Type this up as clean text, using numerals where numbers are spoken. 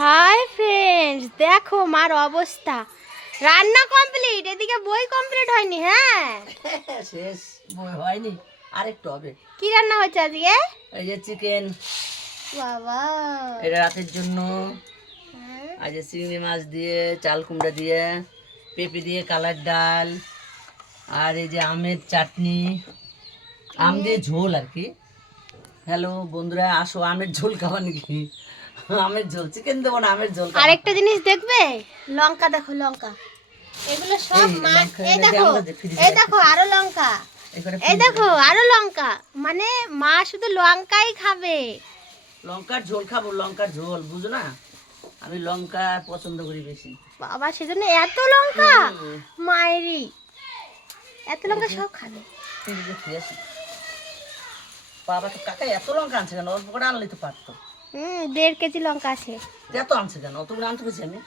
Hi friends, দেখো মার অবস্থা। রান্না কমপ্লিট, এদিকে বই কমপ্লিট হয়নি। হ্যাঁ শেষ, বই হয়নি, আরেকটু হবে। কি রান্না হচ্ছে আজকে? এই যে চিকেন, বাবা, এটা রাতের জন্য। হ্যাঁ। আজ চিংড়ি মাছ দিয়ে, চাল কুমড়া দিয়ে, পেঁপে দিয়ে কালার ডাল, আর এই যে আমের চাটনি, আম দিয়ে ঝোল আর কি। হ্যালো বন্ধুরা, আসো আমের ঝোল খাওয়া নাকি? আমের ঝোল, চিকেন দেবো না, আমের ঝোল খাবো। আরেকটা জিনিস দেখবে, লঙ্কা দেখো, লঙ্কা এগুলো সব এই মা। লঙ্কা এই এনে দিয়ে দেখো, আমরা যে ফ্রিজে এই দেখো আরো লঙ্কা, এখানে এই দেখো আরো লঙ্কা। মানে মা শুধু লঙ্কাই খাবে। লঙ্কার ঝোল খাবো, লঙ্কার ঝোল, বুঝো না? আমি লঙ্কা পছন্দ করি বেশি। বাবা, সেজন্য এত লঙ্কা। হুম। মায়েরি এত লঙ্কা সব খাবে। ফ্রিজে খেয়ে আসি। বাবা তো কাকা এত লঙ্কা আনছে কেন? অল্প করে আনলেই তো পারতো। 1.5 কেজি লঙ্কা আছে। এত আনছে কেন? অতগুলো আনতে পেরেছি আমি।